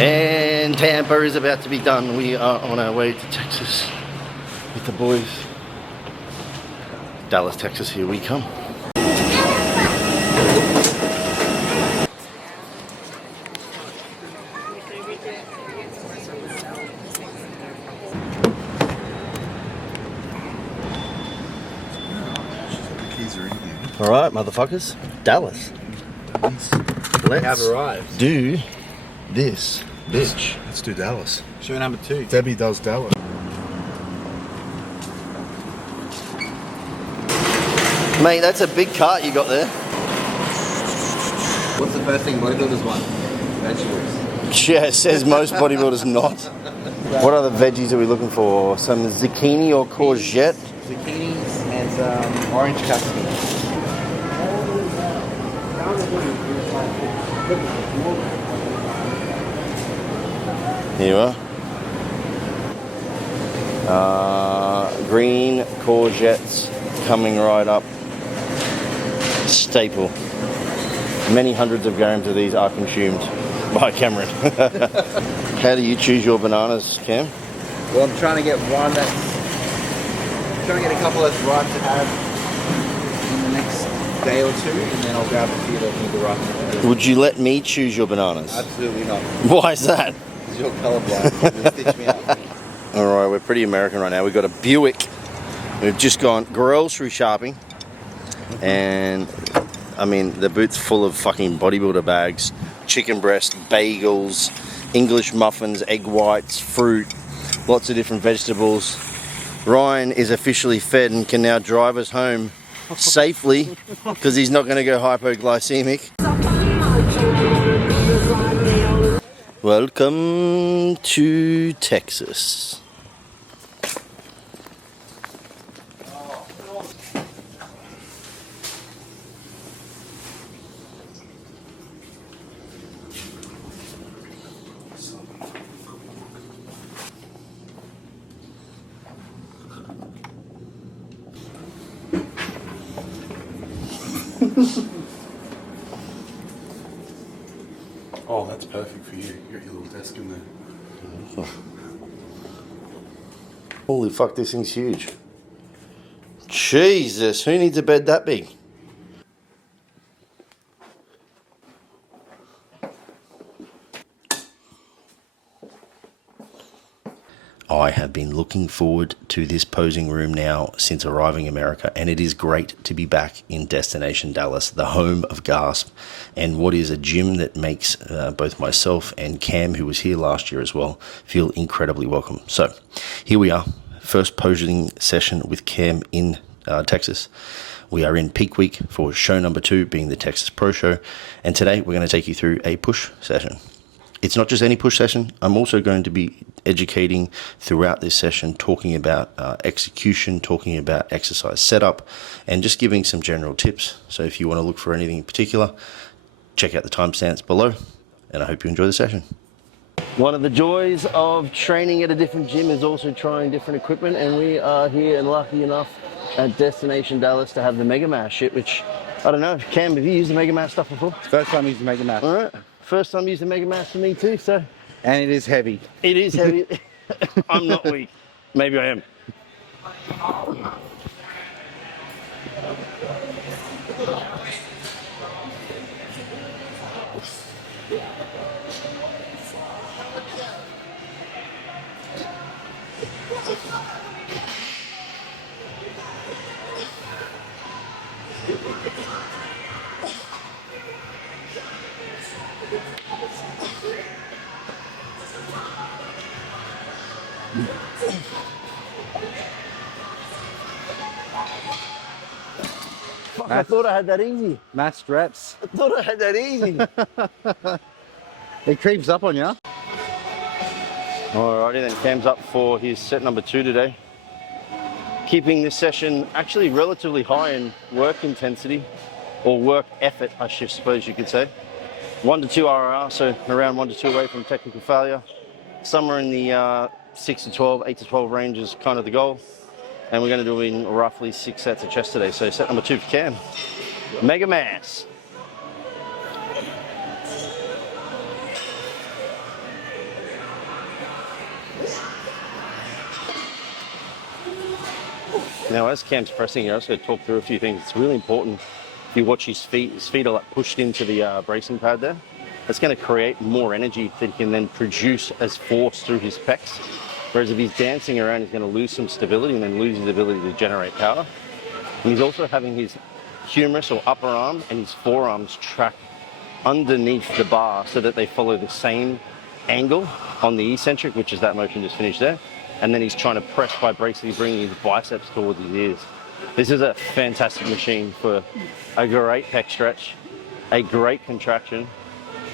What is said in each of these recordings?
And Tampa is about to be done. We are on our way to Texas with the boys. Dallas, Texas, here we come. All right, motherfuckers. Dallas. Let's have arrived. Do this, bitch. Let's do Dallas. Show number 2. Debbie does Dallas. Mate, that's a big cart you got there. What's the first thing bodybuilders want? Vegetables. Yeah, it says most bodybuilders not. What other veggies are we looking for? Some zucchini or courgette? Zucchinis and some orange custard. Here you are. Green courgettes coming right up. Staple. Many hundreds of grams of these are consumed by Cameron. How do you choose your bananas, Cam? Well, I'm trying to get one that's... trying to get a couple that's ripe to have in the next day or two, and then I'll grab a few that need to ripen. Would you let me choose your bananas? Absolutely not. Why is that? Because you're colourblind. You'll stitch me up. Alright, we're pretty American right now. We've got a Buick. We've just gone grocery shopping. And, I mean, the boot's full of fucking bodybuilder bags. Chicken breast, bagels, English muffins, egg whites, fruit, lots of different vegetables. Ryan is officially fed and can now drive us home safely because he's not going to go hypoglycemic. Welcome to Texas. Oh, that's perfect for you. You got your little desk in there. Holy fuck, this thing's huge. Jesus, who needs a bed that big? I have been looking forward to this posing room now since arriving in America, and it is great to be back in Destination Dallas, the home of GASP, and what is a gym that makes both myself and Cam, who was here last year as well, feel incredibly welcome. So here we are, first posing session with Cam in Texas. We are in peak week for show number 2, being the Texas Pro Show, and today we're going to take you through a push session. It's not just any push session. I'm also going to be educating throughout this session, talking about execution, talking about exercise setup, and just giving some general tips. So if you want to look for anything in particular, check out the timestamps below, and I hope you enjoy the session. One of the joys of training at a different gym is also trying different equipment, and we are here and lucky enough at Destination Dallas to have the Mega Mass shit, which, I don't know, Cam, have you used the Mega Mass stuff before? First time using Mega Mass. All right. First time using Mega Mass for me too, so. And it is heavy. It is heavy. I'm not weak. Maybe I am. Fuck, I thought I had that easy. Mass reps. I thought I had that easy. It creeps up on you. Alrighty then, Cam's up for his set number 2 today. Keeping this session actually relatively high in work intensity, or work effort, I suppose you could say. 1 to 2 RR, so around 1 to 2 away from technical failure. Somewhere in the 6 to 12, 8 to 12 range is kind of the goal. And we're going to do in roughly 6 sets of chest today. So set number 2 for Cam. Mega Mass. Now, as Cam's pressing here, I was going to talk through a few things. It's really important. If you watch his feet are like pushed into the bracing pad there. That's going to create more energy that he can then produce as force through his pecs. Whereas if he's dancing around, he's going to lose some stability and then lose his ability to generate power. And he's also having his humerus or upper arm and his forearms track underneath the bar so that they follow the same angle on the eccentric, which is that motion just finished there. And then he's trying to press by basically bringing his biceps towards his ears. This is a fantastic machine for a great pec stretch, a great contraction,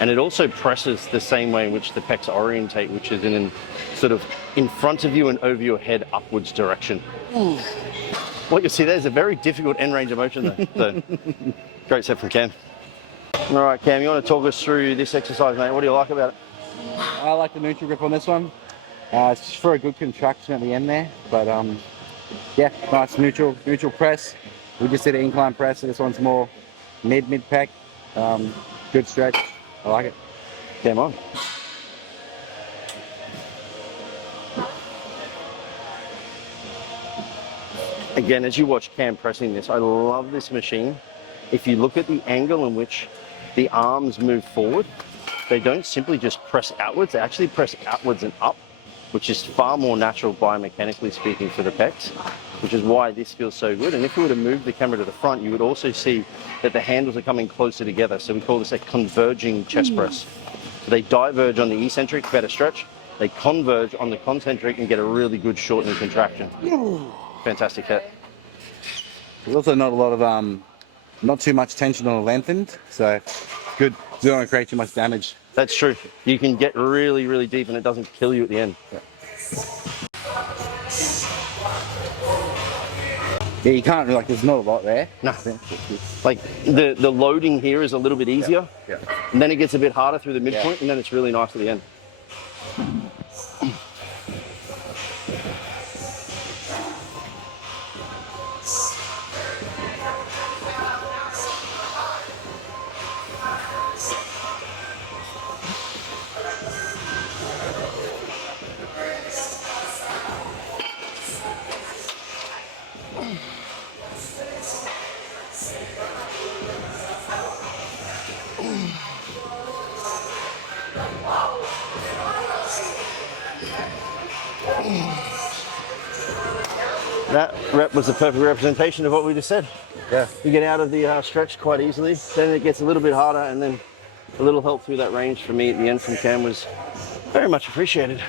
and it also presses the same way in which the pecs orientate, which is in sort of in front of you and over your head upwards direction. What you see there is a very difficult end range of motion there. So, great set from Cam. All right, Cam, you want to talk us through this exercise, mate? What do you like about it? I like the neutral grip on this one. It's for a good contraction at the end there, but yeah, nice neutral press. We just did an incline press, so this one's more mid pec. Good stretch. I like it. Cam on. Again, as you watch Cam pressing this, I love this machine. If you look at the angle in which the arms move forward, they don't simply just press outwards, they actually press outwards and up, which is far more natural biomechanically speaking for the pecs, which is why this feels so good. And if we were to move the camera to the front, you would also see that the handles are coming closer together. So we call this a converging chest press. So they diverge on the eccentric, better stretch. They converge on the concentric and get a really good shortening contraction. Fantastic hit. There's also not a lot of, not too much tension on the lengthened, so good. You don't want to create too much damage. That's true. You can get really, really deep and it doesn't kill you at the end. Yeah, you can't, like, there's not a lot there. No. Like, the loading here is a little bit easier. Yeah. And then it gets a bit harder through the midpoint, and then it's really nice at the end. That rep was the perfect representation of what we just said. Yeah. You get out of the stretch quite easily, then it gets a little bit harder, and then a little help through that range for me at the end from Cam was very much appreciated.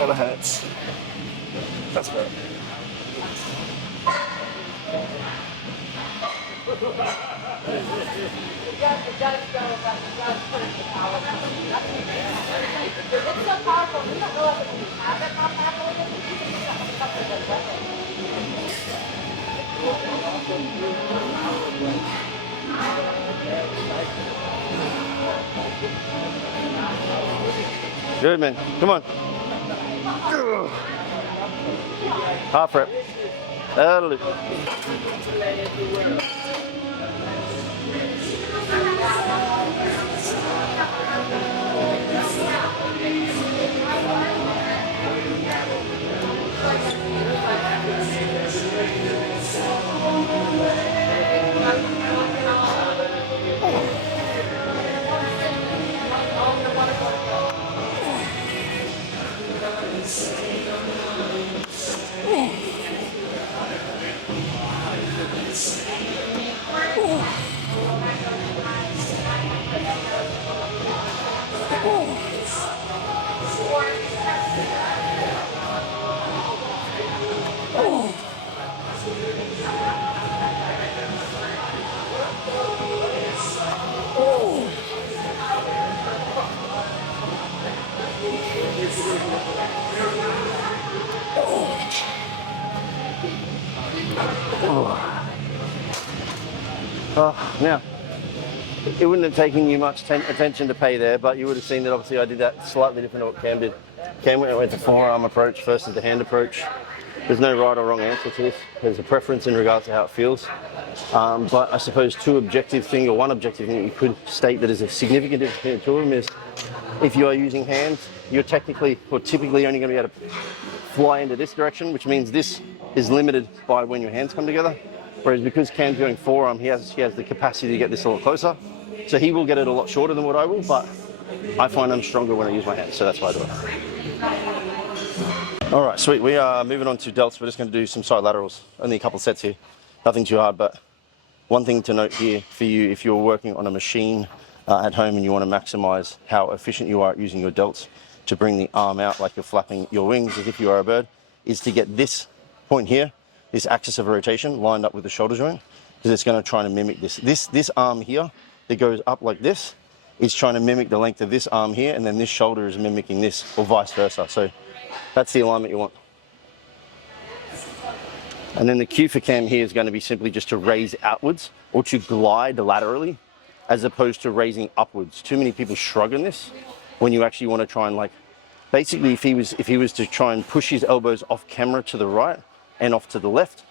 That hurts. That's better. It's so powerful. We don't realize that when we have it, how powerful it is. It's something that's weapon. Good, man. Come on. Half rep. That'll do. Now, it wouldn't have taken you much attention to pay there, but you would have seen that obviously I did that slightly different to what Cam did. Cam went to forearm approach versus the hand approach. There's no right or wrong answer to this. There's a preference in regards to how it feels. But I suppose one objective thing that you could state that is a significant difference between the two of them is if you are using hands, you're technically or typically only going to be able to fly into this direction, which means this is limited by when your hands come together. Whereas because Cam's doing forearm, he has the capacity to get this a lot closer. So he will get it a lot shorter than what I will, but I find I'm stronger when I use my hands, so that's why I do it. All right, sweet. We are moving on to delts. We're just going to do some side laterals. Only a couple of sets here. Nothing too hard, but one thing to note here for you, if you're working on a machine at home and you want to maximize how efficient you are at using your delts to bring the arm out like you're flapping your wings as if you are a bird, is to get this point here, this axis of rotation lined up with the shoulder joint, because it's going to try to mimic this. This arm here that goes up like this is trying to mimic the length of this arm here, and then this shoulder is mimicking this, or vice versa. So that's the alignment you want. And then the cue for Cam here is going to be simply just to raise outwards or to glide laterally as opposed to raising upwards. Too many people shrug in this when you actually want to try and basically if he was to try and push his elbows off camera to the right and off to the left,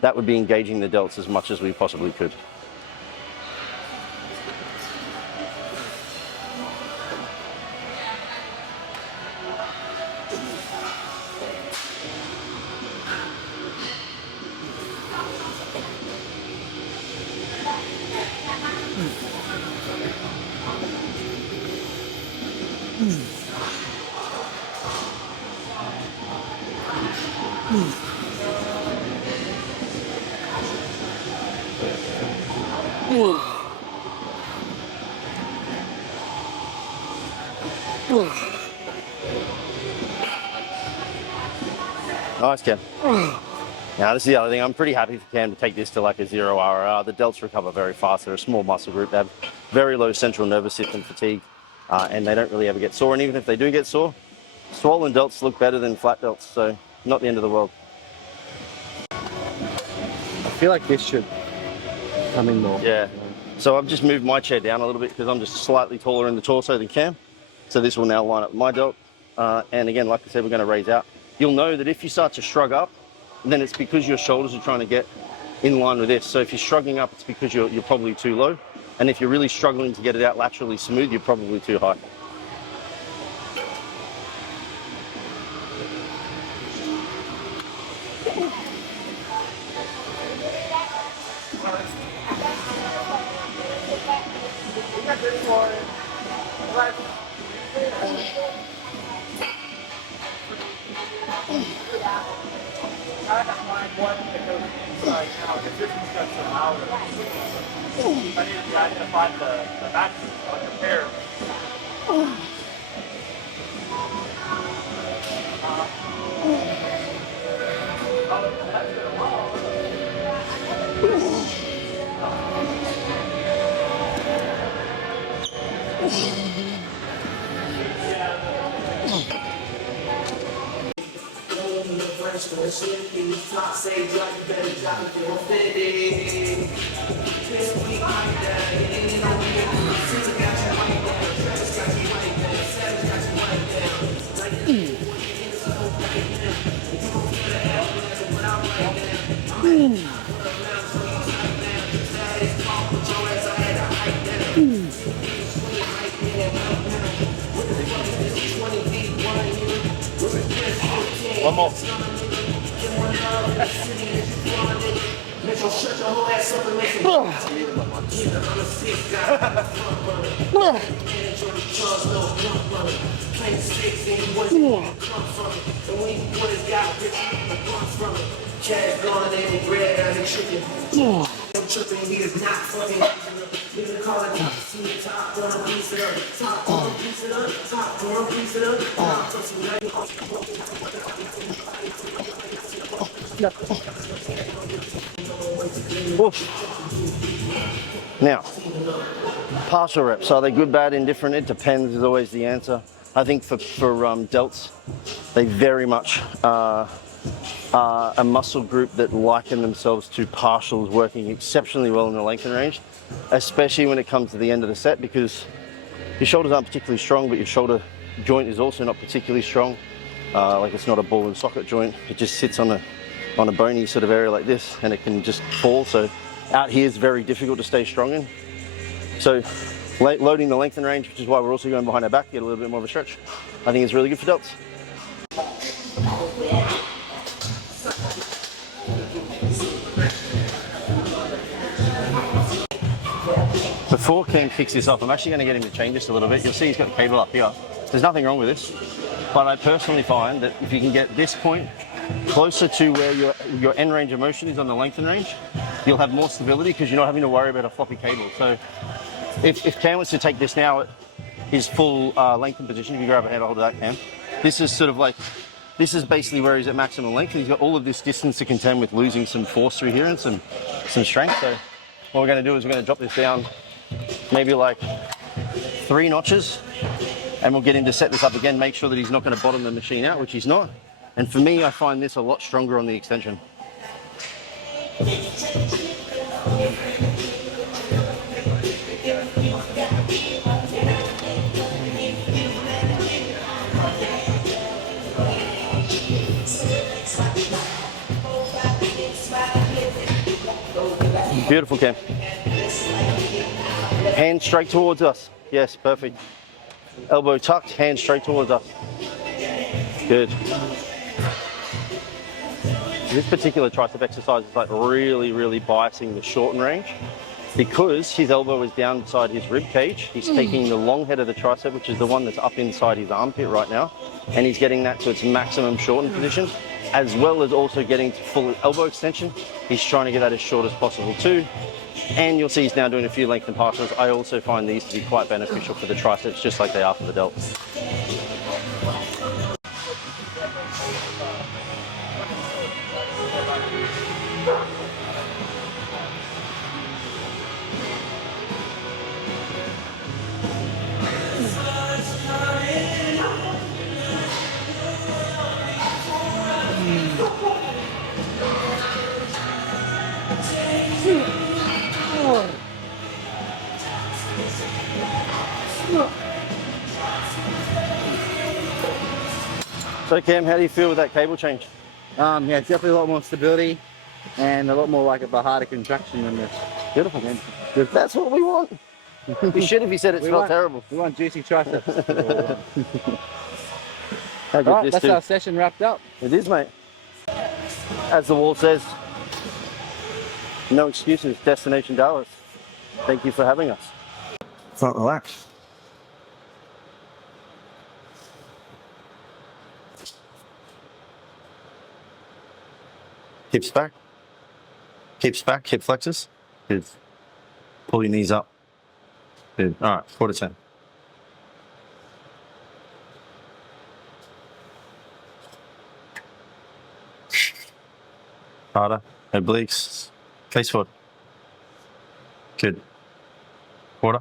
that would be engaging the delts as much as we possibly could. Nice, Cam. Now, this is the other thing. I'm pretty happy for Cam to take this to like a 0 RR. The delts recover very fast. They're a small muscle group. They have very low central nervous system fatigue, and they don't really ever get sore. And even if they do get sore, swollen delts look better than flat delts, so not the end of the world. I feel like this should come in more. Yeah. So I've just moved my chair down a little bit because I'm just slightly taller in the torso than Cam. So this will now line up with my delt. And again, like I said, we're going to raise out. You'll know that if you start to shrug up, then it's because your shoulders are trying to get in line with this. So if you're shrugging up, it's because you're probably too low. And if you're really struggling to get it out laterally smooth, you're probably too high. One more. Now, partial reps, are they good, bad, indifferent? It depends is always the answer. I think for delts, they very much are a muscle group that liken themselves to partials working exceptionally well in the lengthen range, especially when it comes to the end of the set, because your shoulders aren't particularly strong, but your shoulder joint is also not particularly strong. Like it's not a ball and socket joint. It just sits on a bony sort of area like this, and it can just fall. So out here is very difficult to stay strong in. So loading the lengthen range, which is why we're also going behind our back, get a little bit more of a stretch. I think it's really good for delts. Before Cam kicks this off, I'm actually going to get him to change this a little bit. You'll see he's got the cable up here. There's nothing wrong with this, but I personally find that if you can get this point closer to where your end range of motion is on the lengthen range, you'll have more stability because you're not having to worry about a floppy cable. So if Cam was to take this now at his full lengthen position, if you grab a head hold of that, Cam, this is sort of like, this is basically where he's at maximum length. He's got all of this distance to contend with losing some force through here and some strength. So what we're going to do is we're going to drop this down maybe like 3 notches, and we'll get him to set this up again, make sure that he's not going to bottom the machine out, which he's not. And for me, I find this a lot stronger on the extension. Beautiful, Cam. Hand straight towards us. Yes, perfect. Elbow tucked, hand straight towards us. Good. This particular tricep exercise is like really, really biasing the shorten range because his elbow is down inside his rib cage. He's taking the long head of the tricep, which is the one that's up inside his armpit right now, and he's getting that to its maximum shortened position, as well as also getting to full elbow extension. He's trying to get that as short as possible too. And you'll see he's now doing a few lengthened partials. I also find these to be quite beneficial for the triceps, just like they are for the delts. So Cam, how do you feel with that cable change? Yeah, it's definitely a lot more stability and a lot more like a harder contraction than this. Beautiful, man. That's what we want. You should if you said it felt terrible. We want juicy triceps. How good All right, this that's too. our session wrapped up. It is, mate. As the wall says, no excuses, destination Dallas. Thank you for having us. Front relax. Hips back. Hips back, hip flexors. Good. Pull your knees up. Good. All right, quarter 10. Harder. Obliques. Face forward. Good. Quarter.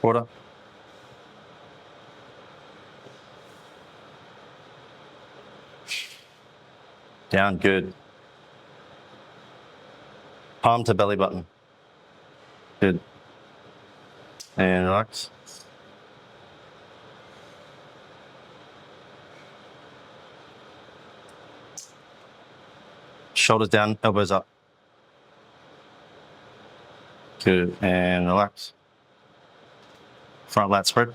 Quarter. Down, good. Palm to belly button. Good. And relax. Shoulders down, elbows up. Good. And relax. Front lat spread.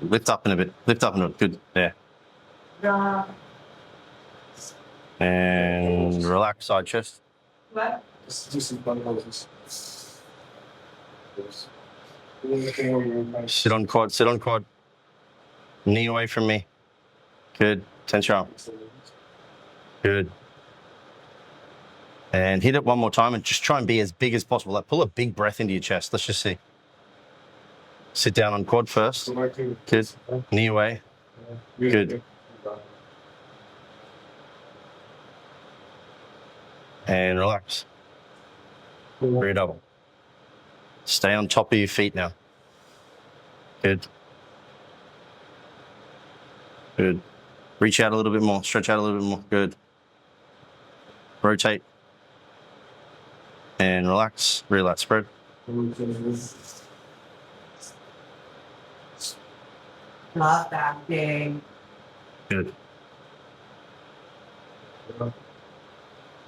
Lift up in a bit. Lift up in a bit. Good. There. And relax, side chest. What? Just do some fun poses. Sit on quad, sit on quad. Knee away from me. Good. Tense your arm. Good. And hit it one more time and just try and be as big as possible. Like pull a big breath into your chest. Let's just see. Sit down on quad first. Good. Knee away. Good. And relax. Rear double. Stay on top of your feet now. Good. Good. Reach out a little bit more. Stretch out a little bit more. Good. Rotate. And relax. Rear lat spread. Love that thing. Good.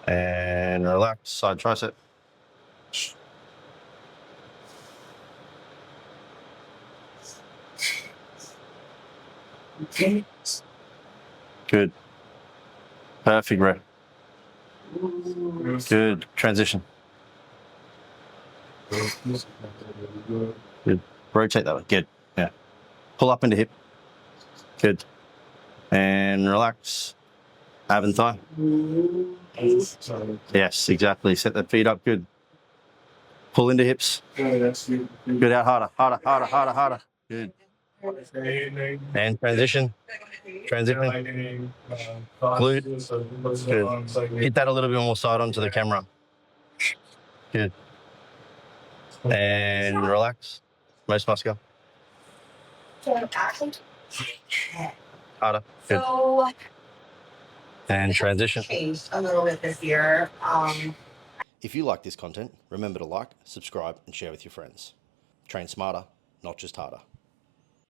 And relax. Side tricep. Good. Perfect rep. Good. Transition. Good. Rotate that way. Good. Yeah. Pull up into hip. Good. And relax. Ab and thigh. Yes, exactly. Set the feet up. Good. Pull into hips. Good. Out harder. Harder. Harder. Harder. Harder. Good. And transition. Transition. Glute. Good. Hit that a little bit more side onto the camera. Good. And relax. Most muscular. Harder. Good. So And transition. changed a little bit this year. If you like this content, remember to like, subscribe, and share with your friends. Train smarter, not just harder.